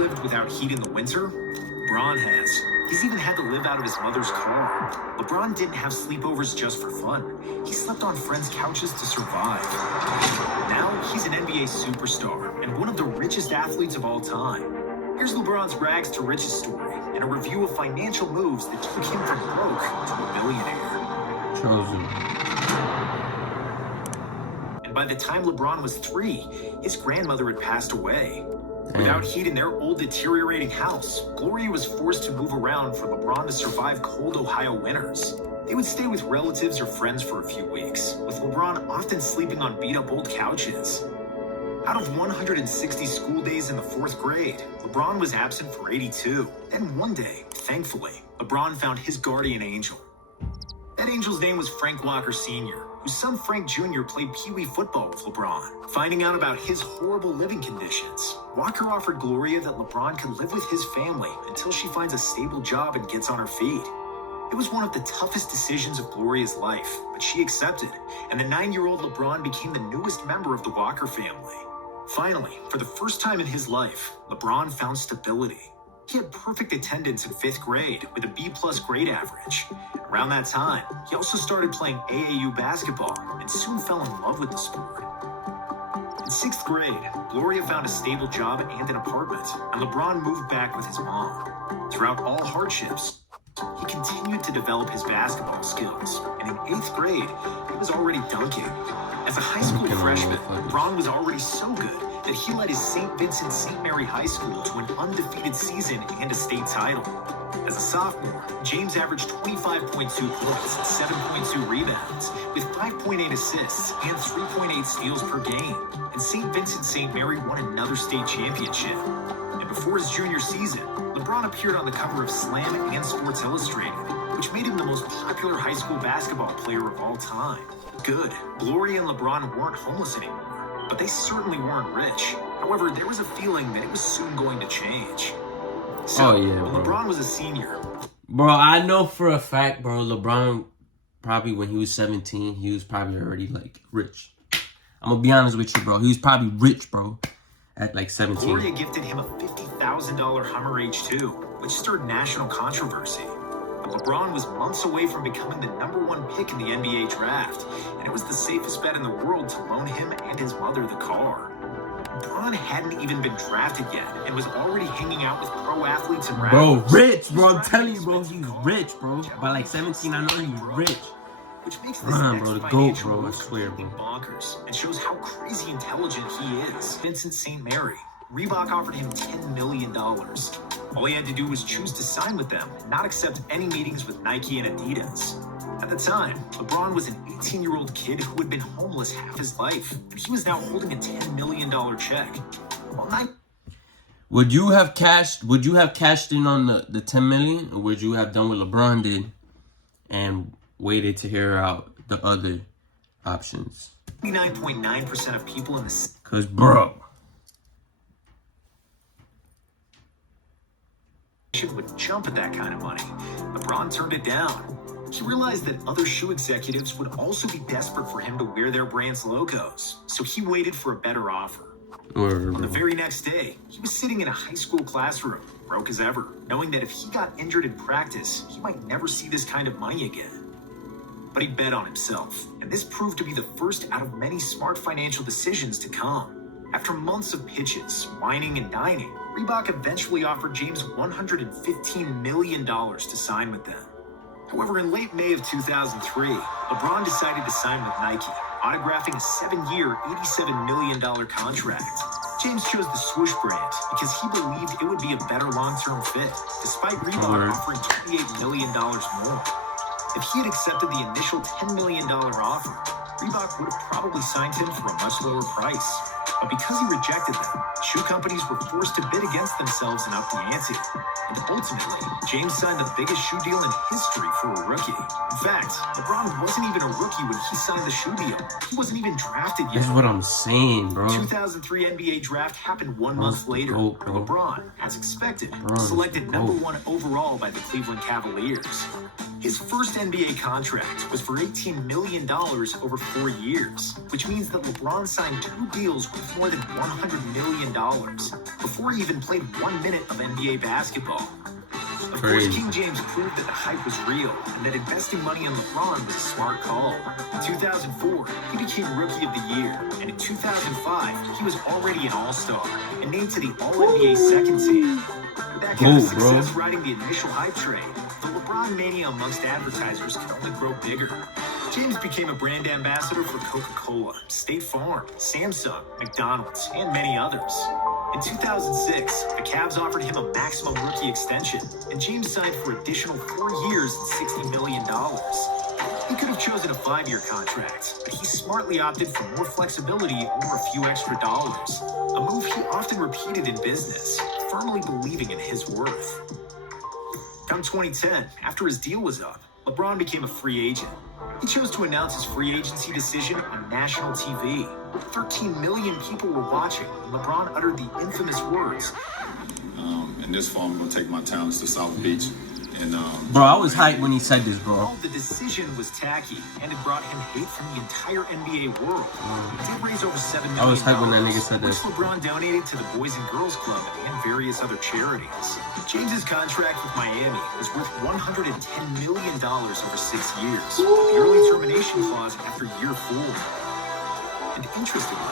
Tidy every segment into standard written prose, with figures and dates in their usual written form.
lived without heat in the winter? LeBron has. He's even had to live out of his mother's car. LeBron didn't have sleepovers just for fun. He slept on friends' couches to survive. Now he's an NBA superstar and one of the richest athletes of all time. Here's LeBron's rags to riches story and a review of financial moves that took him from broke to a billionaire. Chosen. And by the time LeBron was 3, his grandmother had passed away. Without heat in their old deteriorating house, Gloria was forced to move around for LeBron to survive cold Ohio winters. They would stay with relatives or friends for a few weeks, with LeBron often sleeping on beat-up old couches. Out of 160 school days in the 4th grade, LeBron was absent for 82. Then one day, thankfully, LeBron found his guardian angel. That angel's name was Frank Walker Sr., whose son Frank Jr. played Pee-wee football with LeBron. Finding out about his horrible living conditions, Walker offered Gloria that LeBron could live with his family until she finds a stable job and gets on her feet. It was one of the toughest decisions of Gloria's life, but she accepted, and the 9-year-old LeBron became the newest member of the Walker family. Finally, for the first time in his life, LeBron found stability. He had perfect attendance in 5th grade with a B+ grade average. Around that time, he also started playing AAU basketball and soon fell in love with the sport. In 6th grade, Gloria found a stable job and an apartment, and LeBron moved back with his mom. Throughout all hardships, he continued to develop his basketball skills, and in 8th grade, he was already dunking. As a high school freshman, LeBron was already so good that he led his St. Vincent St. Mary High School to an undefeated season and a state title. As a sophomore, James averaged 25.2 points, 7.2 rebounds, with 5.8 assists and 3.8 steals per game. And St. Vincent St. Mary won another state championship. And before his junior season, LeBron appeared on the cover of Slam and Sports Illustrated, which made him the most popular high school basketball player of all time. Good. Gloria and LeBron weren't homeless anymore, but they certainly weren't rich. However, there was a feeling that it was soon going to change. So, when LeBron was a senior. Bro, I know for a fact, bro, LeBron probably when he was 17, he was probably already, like, rich. I'm gonna be honest with you, bro. He was probably rich, bro, at, like, 17. Gloria gifted him a $50,000 Hummer H2, which stirred national controversy. But LeBron was months away from becoming the #1 pick in the NBA draft, and it was the safest bet in the world to loan him and his mother the car. LeBron hadn't even been drafted yet and was already hanging out with pro athletes and rappers. Bro, rich, bro. I'm telling you, bro, he's rich, bro. By like 17, I know he's rich. Which makes this next bro, the financial GOAT, bro, I move swear, bro. bonkers and shows how crazy intelligent he is. Vincent St. Mary. Reebok offered him $10 million. All he had to do was choose to sign with them, not accept any meetings with Nike and Adidas. At the time, LeBron was an 18-year-old kid who had been homeless half his life, and he was now holding a $10 million check. Would you have cashed in on the 10 million, or would you have done what LeBron did and waited to hear out the other options? 99.9% of people in the... Cause bro, would jump at that kind of money. LeBron turned it down. He realized that other shoe executives would also be desperate for him to wear their brand's logos, so he waited for a better offer. On the very next day, he was sitting in a high school classroom, broke as ever, knowing that if he got injured in practice, he might never see this kind of money again. But he bet on himself, and this proved to be the first out of many smart financial decisions to come. After months of pitches, whining and dining, Reebok eventually offered James $115 million to sign with them. However, in late May of 2003, LeBron decided to sign with Nike, autographing a 7-year, $87 million contract. James chose the swoosh brand because he believed it would be a better long-term fit, despite Reebok offering $28 million more. If he had accepted the initial $10 million offer, Reebok would have probably signed him for a much lower price. But because he rejected them, shoe companies were forced to bid against themselves and up the ante. And ultimately, James signed the biggest shoe deal in history for a rookie. In fact, LeBron wasn't even a rookie when he signed the shoe deal. He wasn't even drafted yet. This is what I'm saying, bro. The 2003 NBA draft happened 1 month later. LeBron, as expected, selected #1 overall by the Cleveland Cavaliers. His first NBA contract was for $18 million over 4 years, which means that LeBron signed 2 deals worth worth more than $100 million before he even played 1 minute of NBA basketball. Of course, King James proved that the hype was real and that investing money in LeBron was a smart call. In 2004, he became Rookie of the Year, and in 2005, he was already an All-Star and named to the All-NBA second team. With that kind of success riding the initial hype train, the LeBron mania amongst advertisers could only grow bigger. James became a brand ambassador for Coca-Cola, State Farm, Samsung, McDonald's, and many others. In 2006, the Cavs offered him a maximum rookie extension, and James signed for additional 4 years and $60 million. He could have chosen a 5-year contract, but he smartly opted for more flexibility or a few extra dollars, a move he often repeated in business, firmly believing in his worth. Come 2010, after his deal was up, LeBron became a free agent. He chose to announce his free agency decision on national TV. 13 million people were watching, and LeBron uttered the infamous words, in this fall, I'm going to take my talents to South Beach. And, bro, I was hyped when he said this, bro. The decision was tacky, and it brought him hate from the entire NBA world. It did raise over $7 million, I was hyped when that nigga said which this. LeBron donated to the Boys and Girls Club and various other charities. James's contract with Miami was worth $110 million over 6 years, with the early termination clause after year 4. And interestingly,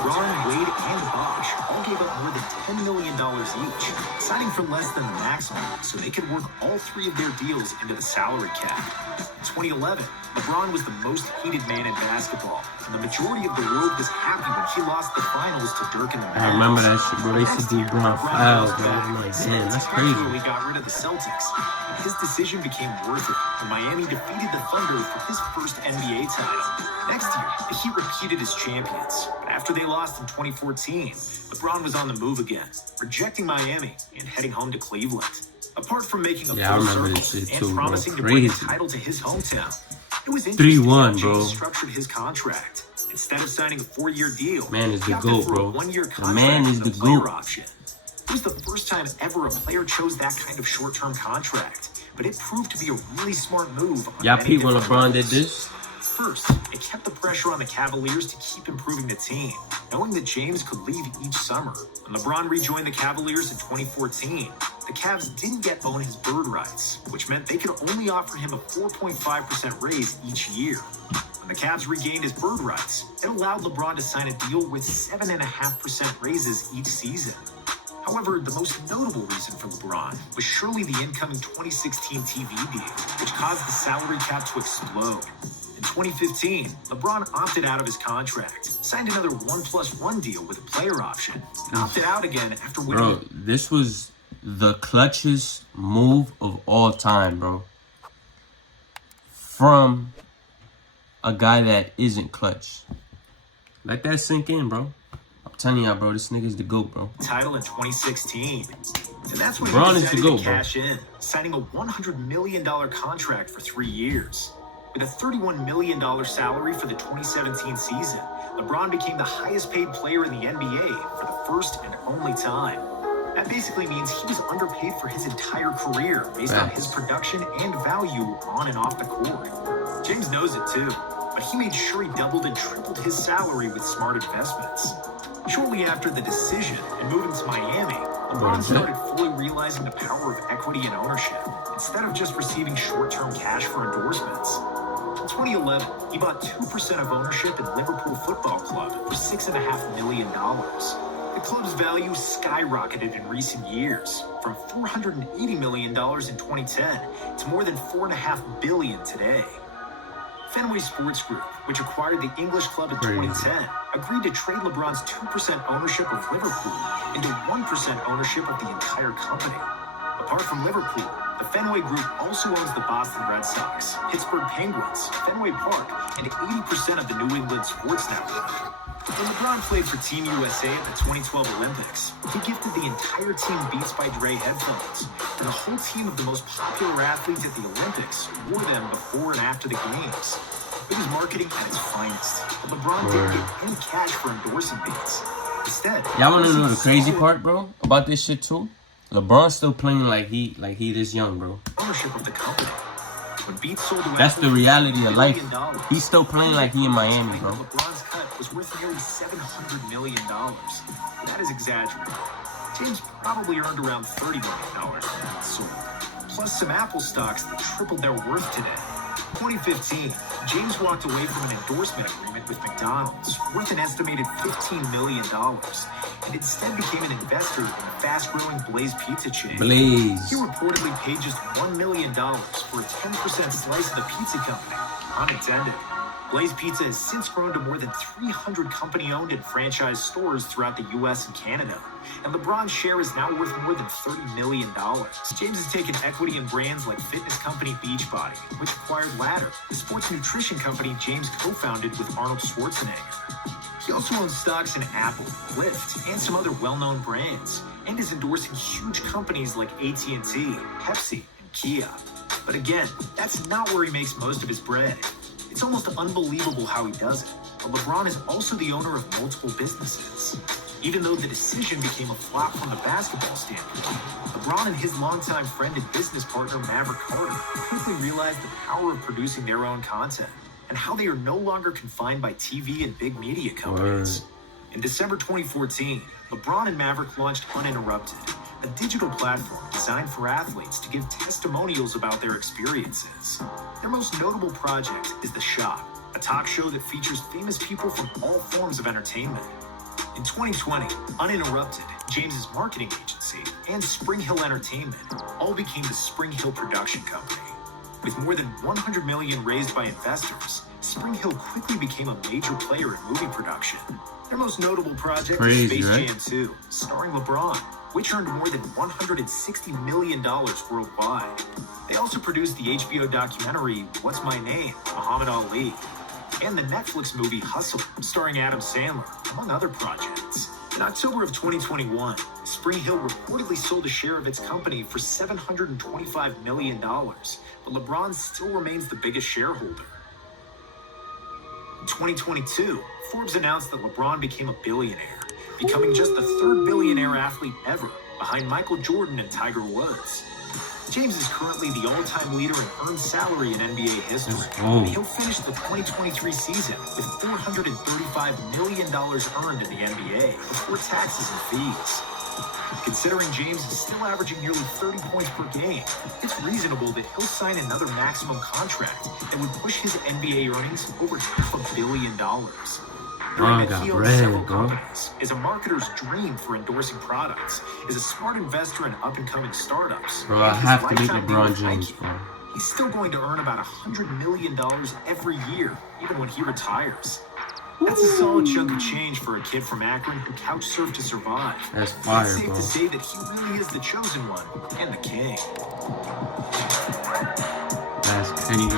LeBron, Wade, and Bosh all gave up more than $10 million each, signing for less than the maximum, so they could work all 3 of their deals into the salary cap. In 2011, LeBron was the most hated man in basketball, and the majority of the world was happy when he lost the finals to Dirk and the Mavericks. I remember that shit, bro. They used to do LeBron fouls, bro. I'm like, damn, that's crazy. He got rid of the Celtics. His decision became worth it, and Miami defeated the Thunder for his first NBA title. Next year, the Heat repeated as champions, but after they lost in 2014, LeBron was on the move again, rejecting Miami and heading home to Cleveland. Apart from making a full circle and promising to bring the title to his hometown, it was interesting how James structured his contract. Instead of signing a 4-year deal, man is he the opted GOAT, for bro. a 1-year The contract man is with the a player GOAT. option. It was the first time ever a player chose that kind of short-term contract, but it proved to be a really smart move. Y'all peep when LeBron did this? First, it kept the pressure on the Cavaliers to keep improving the team, knowing that James could leave each summer. When LeBron rejoined the Cavaliers in 2014, the Cavs didn't yet own his bird rights, which meant they could only offer him a 4.5% raise each year. When the Cavs regained his bird rights, it allowed LeBron to sign a deal with 7.5% raises each season. However, the most notable reason for LeBron was surely the incoming 2016 TV deal, which caused the salary cap to explode. In 2015, LeBron opted out of his contract, signed another 1+1 deal with a player option, and opted out again after winning. Bro, this was the clutchest move of all time, bro. From a guy that isn't clutch. Let that sink in, bro. I'm telling y'all, bro, this nigga's the GOAT, bro. Title in 2016. And that's when LeBron he is the decided GOAT, to cash in, signing a $100 million contract for 3 years. With a $31 million salary for the 2017 season, LeBron became the highest paid player in the NBA for the first and only time. That basically means he was underpaid for his entire career based on his production and value on and off the court. James knows it too, but he made sure he doubled and tripled his salary with smart investments. Shortly after the decision and moving to Miami, LeBron started fully realizing the power of equity and ownership, instead of just receiving short-term cash for endorsements. In 2011, he bought 2% of ownership in Liverpool Football Club for $6.5 million. The club's value skyrocketed in recent years, from $480 million in 2010 to more than $4.5 billion today. Fenway Sports Group, which acquired the English club in 2010, agreed to trade LeBron's 2% ownership of Liverpool into 1% ownership of the entire company. Apart from Liverpool, the Fenway Group also owns the Boston Red Sox, Pittsburgh Penguins, Fenway Park, and 80% of the New England Sports Network. When LeBron played for Team USA at the 2012 Olympics, he gifted the entire team Beats by Dre headphones, and the whole team of the most popular athletes at the Olympics wore them before and after the games. It was marketing at its finest, but LeBron didn't get any cash for endorsing Beats. Instead, y'all want to know the crazy part, bro, about this shit too? LeBron's still playing like he this young, bro. Ownership of the company. When Beats sold That's the reality of life. $1 billion, He's still playing like he in Miami, bro. LeBron's cut was worth nearly $700 million. That is exaggerated. James probably earned around $30 million when that sold, plus some Apple stocks that tripled their worth today. 2015, James walked away from an endorsement agreement with McDonald's worth an estimated $15 million and instead became an investor in the fast-growing Blaze pizza chain. Blaze. He reportedly paid just $1 million for a 10% slice of the pizza company. Unintended. Blaze Pizza has since grown to more than 300 company-owned and franchise stores throughout the U.S. and Canada, and LeBron's share is now worth more than $30 million. James has taken equity in brands like fitness company Beachbody, which acquired Ladder, the sports nutrition company James co-founded with Arnold Schwarzenegger. He also owns stocks in Apple, Lyft, and some other well-known brands, and is endorsing huge companies like AT&T, Pepsi, and Kia. But again, that's not where he makes most of his bread. It's almost unbelievable how he does it, but LeBron is also the owner of multiple businesses. Even though the decision became a flop from the basketball standpoint, LeBron and his longtime friend and business partner Maverick Carter quickly realized the power of producing their own content and how they are no longer confined by TV and big media companies. In December 2014, LeBron and Maverick launched Uninterrupted, a digital platform designed for athletes to give testimonials about their experiences. Their most notable project is The Shop, a talk show that features famous people from all forms of entertainment. In 2020, Uninterrupted, James's marketing agency, and Spring Hill Entertainment all became the Spring Hill Production Company. With more than $100 million raised by investors, Spring Hill quickly became a major player in movie production. Their most notable project is Space Jam 2, starring LeBron, which earned more than $160 million worldwide. They also produced the HBO documentary What's My Name? Muhammad Ali, and the Netflix movie Hustle, starring Adam Sandler, among other projects. In October of 2021, Spring Hill reportedly sold a share of its company for $725 million, but LeBron still remains the biggest shareholder. In 2022, Forbes announced that LeBron became a billionaire, becoming just the third billionaire athlete ever, behind Michael Jordan and Tiger Woods. James is currently the all-time leader in earned salary in NBA history, and he'll finish the 2023 season with $435 million earned in the NBA before taxes and fees. Considering James is still averaging nearly 30 points per game, it's reasonable that he'll sign another maximum contract that would push his NBA earnings over $500 million. During that, he owns several companies, is a marketer's dream for endorsing products, is a smart investor in up-and-coming startups. Bro, I have to meet LeBron James, bro. He's still going to earn about $100 million every year, even when he retires. That's a solid chunk of change for a kid from Akron who couch surfed to survive. That's fire, it's safe bro. to say that he really is the chosen one and the king. That's crazy.